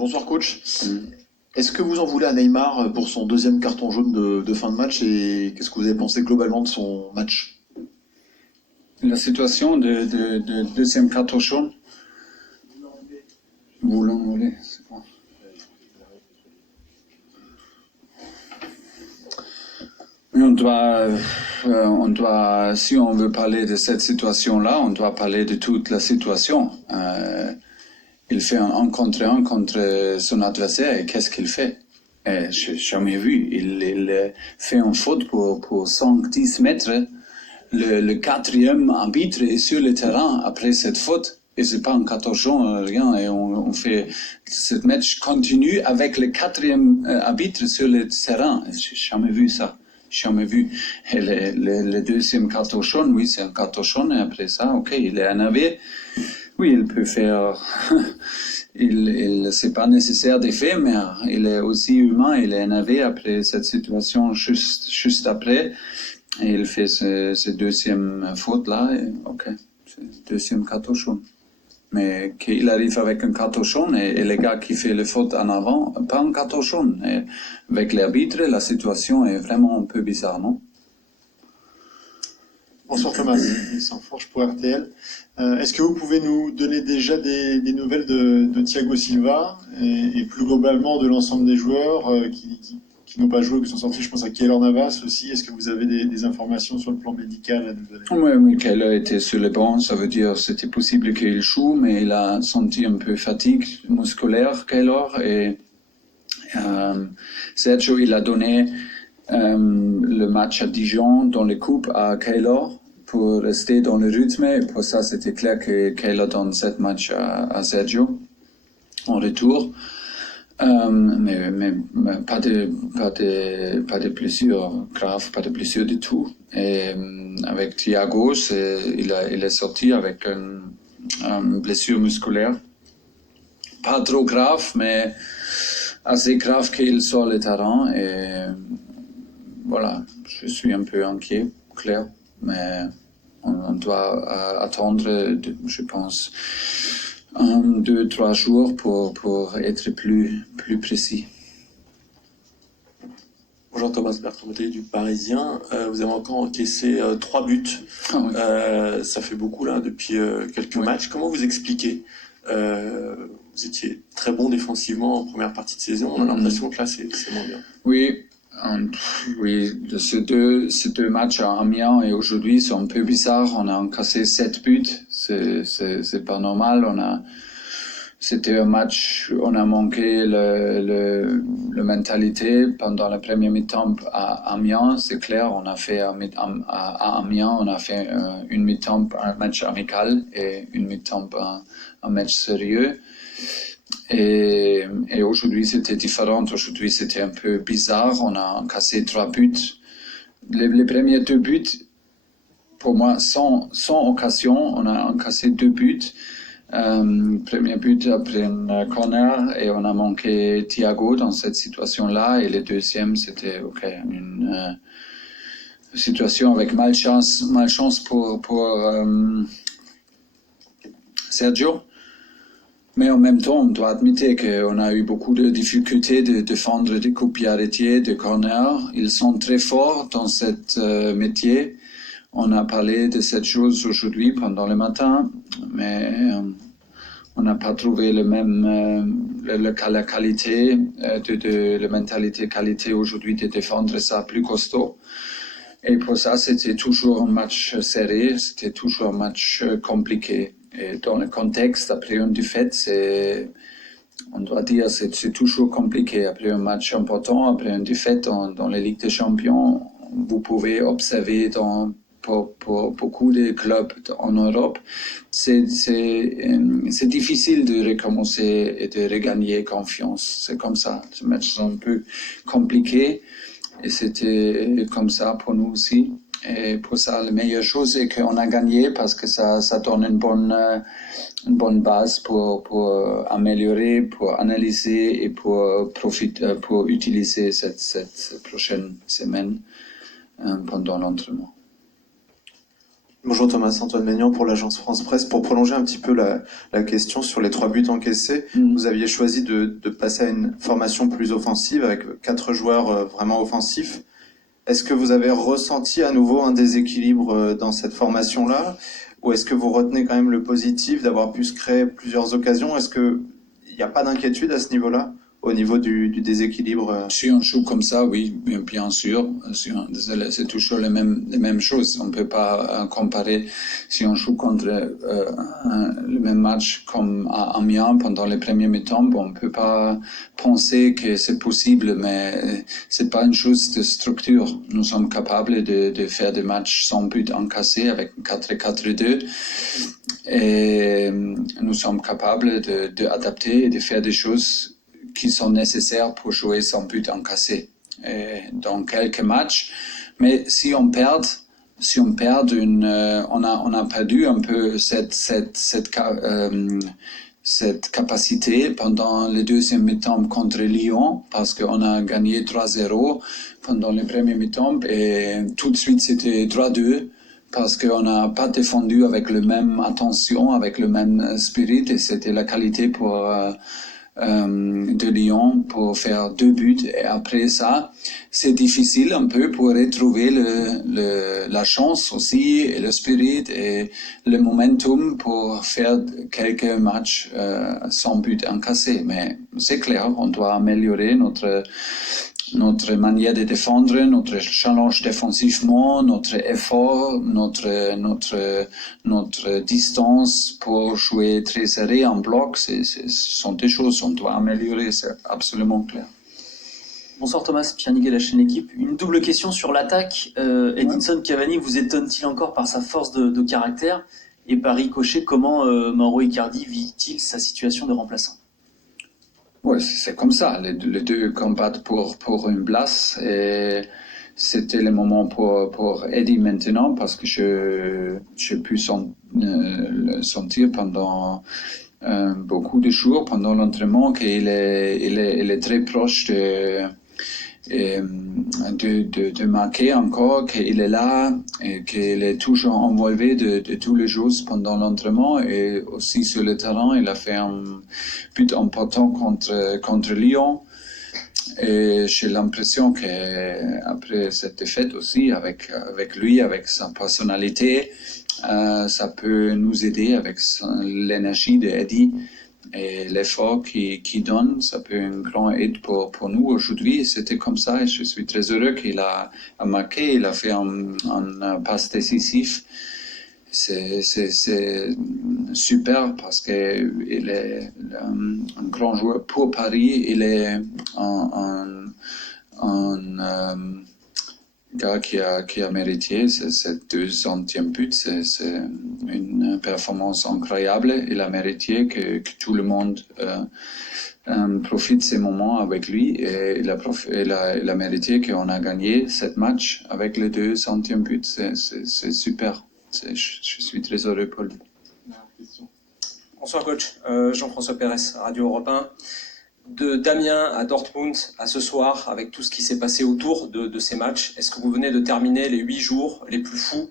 Bonsoir coach. Est-ce que vous en voulez à Neymar pour son deuxième carton jaune de fin de match et qu'est-ce que vous avez pensé globalement de son match? La situation de deuxième carton jaune, vous l'enlevez, c'est bon. Mais on doit, si on veut parler de cette situation-là, on doit parler de toute la situation. Il fait un contre son adversaire et qu'est-ce qu'il fait? Je n'ai jamais vu. Il fait une faute pour 5-10 mètres. Le quatrième arbitre est sur le terrain après cette faute. Et c'est pas un carton jaune, rien. Et on fait ce match continue avec le quatrième arbitre sur le terrain. J'ai jamais vu ça. Jamais vu. Et le deuxième carton jaune, oui, c'est un carton jaune. Et après ça, ok, il est énervé. Oui, il peut faire. C'est pas nécessaire d'effet, mais il est aussi humain. Il est énervé après cette situation juste après. Et il fait ce deuxième faute là. Et, ok, c'est le deuxième carton jaune. Mais qu'il arrive avec un carton jaune et les gars qui font les fautes en avant, pas un carton jaune. Et avec l'arbitre, la situation est vraiment un peu bizarre, non? Bonsoir Thomas, Vincent Forge pour RTL. Est-ce que vous pouvez nous donner déjà des nouvelles de Thiago Silva et plus globalement de l'ensemble des joueurs qui n'ont pas joué, qui sont sortis? Je pense à Keylor Navas aussi. Est-ce que vous avez des informations sur le plan médical à nous donner? Oui, Keylor était sur le banc, ça veut dire que c'était possible qu'il joue, mais il a senti un peu fatigue musculaire, Keylor, et Sergio, il a donné le match à Dijon dans les coupes à Keylor pour rester dans le rythme, et pour ça c'était clair que Keylor donne 7 matchs à Sergio en retour. Mais pas de blessure grave, pas de blessure du tout. Et avec Thiago, il est sorti avec une blessure musculaire. Pas trop grave, mais assez grave qu'il sort le terrain. Et voilà, je suis un peu inquiet, clair. Mais on doit attendre, je pense, 2-3 jours pour être plus précis. Bonjour Thomas Bertrand du Parisien. Vous avez encore encaissé 3 buts. Ah oui. Ça fait beaucoup là depuis quelques matchs. Comment vous expliquez vous étiez très bon défensivement en première partie de saison. On a l'impression que là c'est moins bien. Oui. Oui, ces deux matchs à Amiens et aujourd'hui sont un peu bizarres. On a encaissé 7 buts. C'est pas normal. C'était un match, on a manqué la mentalité pendant la première mi-temps à Amiens, c'est clair. On a fait à Amiens, on a fait une mi-temps un match amical et une mi-temps un match sérieux. Et aujourd'hui c'était différent. Aujourd'hui c'était un peu bizarre. On a encaissé 3 buts. Les premiers 2 buts, pour moi, sans occasion, on a encaissé 2 buts. Premier but après un corner et on a manqué Thiago dans cette situation-là, et le deuxième c'était une situation avec malchance pour Sergio. Mais en même temps, on doit admettre qu'on a eu beaucoup de difficultés de défendre des coups pieds arrêtés, de corner. Ils sont très forts dans ce métier. On a parlé de cette chose aujourd'hui pendant le matin, mais on n'a pas trouvé la qualité, la mentalité qualité aujourd'hui de défendre ça plus costaud. Et pour ça, c'était toujours un match serré, c'était toujours un match compliqué. Et dans le contexte, après une défaite, on doit dire c'est toujours compliqué. Après un match important, après une défaite dans la Ligue des Champions, vous pouvez observer pour beaucoup de clubs en Europe, c'est difficile de recommencer et de regagner confiance. C'est comme ça. Ce match est un peu compliqué et c'était comme ça pour nous aussi. Et pour ça, la meilleure chose est qu'on a gagné parce que ça donne une bonne base pour améliorer, pour analyser et pour utiliser cette prochaine semaine pendant l'entraînement. Bonjour Thomas, Antoine Maignan pour l'agence France Presse. Pour prolonger un petit peu la question sur les 3 buts encaissés, vous aviez choisi de passer à une formation plus offensive avec 4 joueurs vraiment offensifs. Est-ce que vous avez ressenti à nouveau un déséquilibre dans cette formation-là, ou est-ce que vous retenez quand même le positif d'avoir pu se créer plusieurs occasions? Est-ce qu'il n'y a pas d'inquiétude à ce niveau-là, au niveau du déséquilibre? Si on joue comme ça, oui, bien sûr. C'est toujours les mêmes choses. On ne peut pas comparer si on joue contre le même match comme à Amiens pendant les premiers mi-temps. Bon, on ne peut pas penser que c'est possible, mais c'est pas une chose de structure. Nous sommes capables de faire des matchs sans but encaissé avec 4-4-2. Et nous sommes capables d'adapter et de faire des choses qui sont nécessaires pour jouer sans but encaissé dans quelques matchs. Mais si on perd on a perdu un peu cette capacité pendant le deuxième mi-temps contre Lyon, parce qu'on a gagné 3-0 pendant le premier mi-temps et tout de suite c'était 3-2. Parce qu'on n'a pas défendu avec la même attention, avec le même spirit, et c'était la qualité de Lyon pour faire 2 buts. Et après ça, c'est difficile un peu pour retrouver la chance aussi, et le spirit et le momentum pour faire quelques matchs sans but encaissé. Mais c'est clair, on doit améliorer notre manière de défendre, notre challenge défensivement, notre effort, notre distance pour jouer très serré en bloc, ce sont des choses qu'on doit améliorer, c'est absolument clair. Bonsoir Thomas, Pierre Niguet, la chaîne Équipe. Une double question sur l'attaque. Edinson Cavani vous étonne-t-il encore par sa force de caractère? Et par ricochet, comment Mauro Icardi vit-il sa situation de remplaçant? Ouais, c'est comme ça. Les deux combattent pour une place et c'était le moment pour Eddie maintenant parce que j'ai pu le sentir pendant beaucoup de jours pendant l'entraînement qu'il est très proche de marquer encore, qu'il est là et qu'il est toujours envolé de tous les jours pendant l'entraînement et aussi sur le terrain. Il a fait un but important contre Lyon. Et j'ai l'impression qu'après cette défaite aussi, avec lui, avec sa personnalité, ça peut nous aider avec l'énergie d'Eddie. Et l'effort qu'il donne, ça peut être une grande aide pour nous aujourd'hui. C'était comme ça et je suis très heureux qu'il a marqué, il a fait un passe décisif. C'est super parce qu'il est un grand joueur pour Paris. Il est un gars qui a mérité cette 200e but. C'est une performance incroyable. Il a mérité que tout le monde profite de ces moments avec lui. Et il a mérité qu'on a gagné cette match avec le 200e but. C'est super. Je suis très heureux pour lui. Bonsoir coach, Jean-François Pérez, Radio Europe 1. De Damien à Dortmund à ce soir, avec tout ce qui s'est passé autour de ces matchs, est-ce que vous venez de terminer les 8 jours les plus fous,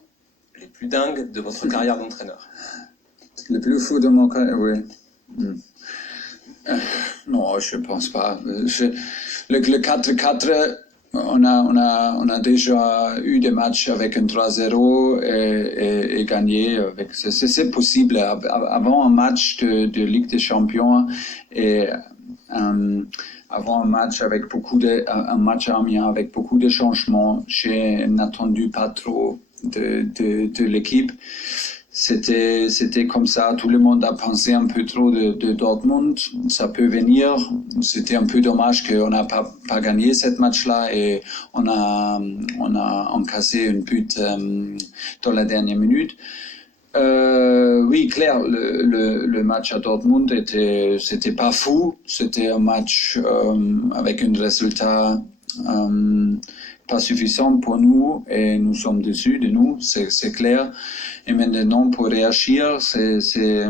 les plus dingues de votre carrière d'entraîneur? Le plus fou de mon carrière, oui. Non, je pense pas. Le 4-4, on a déjà eu des matchs avec un 3-0 et gagné. C'est possible. Avant un match de Ligue des Champions et avant un match avec un match à Amiens avec beaucoup de changements, je n'attendais pas trop de l'équipe. C'était comme ça, tout le monde a pensé un peu trop de Dortmund, ça peut venir. C'était un peu dommage qu'on n'a pas gagné cette match-là et on a encaissé un but dans la dernière minute. Oui, clair, le match à Dortmund c'était pas fou, c'était un match avec un résultat pas suffisant pour nous et nous sommes déçus de nous, c'est clair. Et maintenant, pour réagir, c'est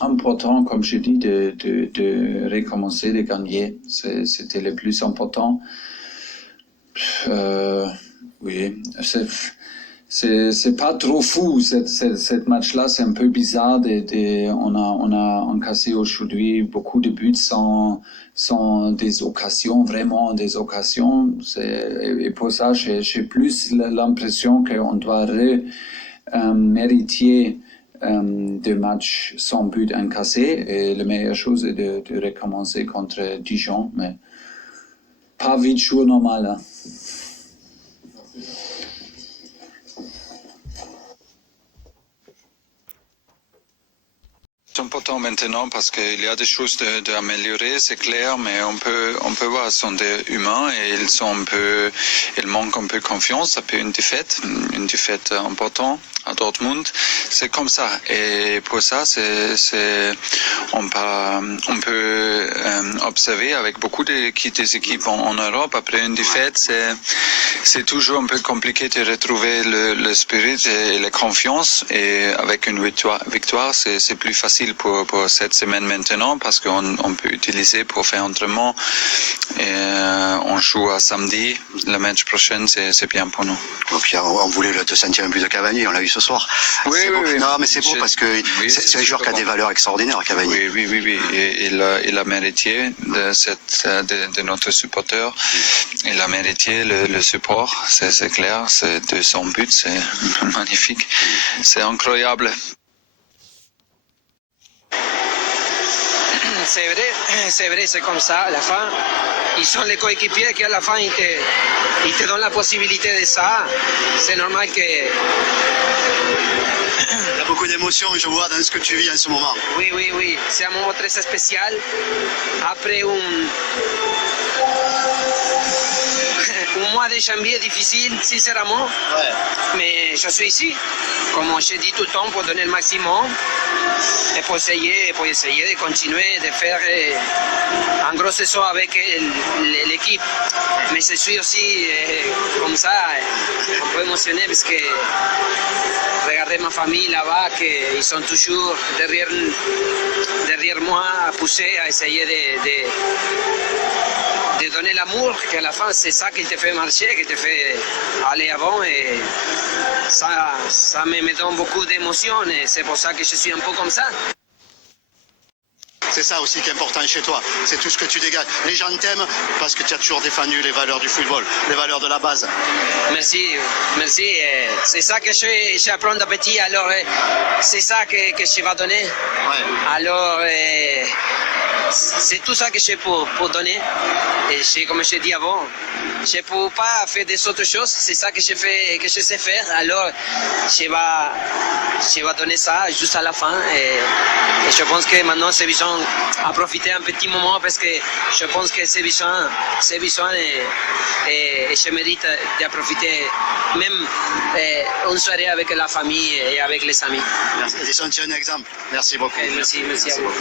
important, comme je dis, de recommencer, de gagner. C'était le plus important. Oui, c'est pas trop fou cette match-là, c'est un peu bizarre. On a encaissé aujourd'hui beaucoup de buts sans des occasions, vraiment des occasions. Et pour ça, j'ai plus l'impression qu'on doit mériter de matchs sans but encaissé. Et la meilleure chose est de recommencer contre Dijon, mais pas vite jour normal. Hein. C'est important maintenant parce qu'il y a des choses d'améliorer, c'est clair, mais on peut voir, ils sont humains et ils manquent un peu de confiance après une défaite importante à Dortmund. C'est comme ça. Et pour ça, on peut observer avec beaucoup des équipes en Europe, après une défaite, c'est toujours un peu compliqué de retrouver le spirit et la confiance. Et avec une victoire, c'est plus facile pour cette semaine maintenant parce qu'on peut utiliser pour faire entraînement. Et on joue à samedi. Le match prochain, c'est bien pour nous. Et puis on voulait te sentir un but de Cavani, on l'a eu ce soir. Oui. Non, mais c'est beau parce que c'est un joueur qui a des valeurs extraordinaires, Cavani. Oui. Il a mérité de notre supporter. Il a mérité le support, c'est clair. C'est 200 buts, c'est magnifique. C'est incroyable. C'est vrai, c'est comme ça. À la fin, ils sont les coéquipiers qui à la fin ils te donnent la possibilité de ça. C'est normal que. Il y a beaucoup d'émotions, je vois, dans ce que tu vis en ce moment. Oui. C'est un moment très spécial. Après un mois de janvier difficile, sincèrement. Ouais. Mais je suis ici, comme je dis tout le temps, pour donner le maximum et pour essayer de continuer de faire un gros saison avec l'équipe. Mais je suis aussi comme ça, un peu émotionné parce que regarder ma famille là-bas, qu'ils sont toujours derrière moi à pousser, à essayer de donner l'amour, qu'à la fin c'est ça qui te fait marcher, qui te fait aller avant et ça me donne beaucoup d'émotions et c'est pour ça que je suis un peu comme ça. C'est ça aussi qui est important chez toi, c'est tout ce que tu dégages. Les gens t'aiment parce que tu as toujours défendu les valeurs du football, les valeurs de la base. Merci. C'est ça que j'apprends de petit, alors c'est ça que je vais donner. Ouais. Alors c'est tout ça que j'ai pour donner. Et comme je dis avant, je ne peux pas faire des autres choses. C'est ça que je sais faire. Alors je vais donner ça juste à la fin. Et je pense que maintenant c'est besoin à profiter un petit moment parce que je pense que c'est besoin et je mérite de profiter même une soirée avec la famille et avec les amis. Merci, tu es un exemple. Merci beaucoup. Merci à vous.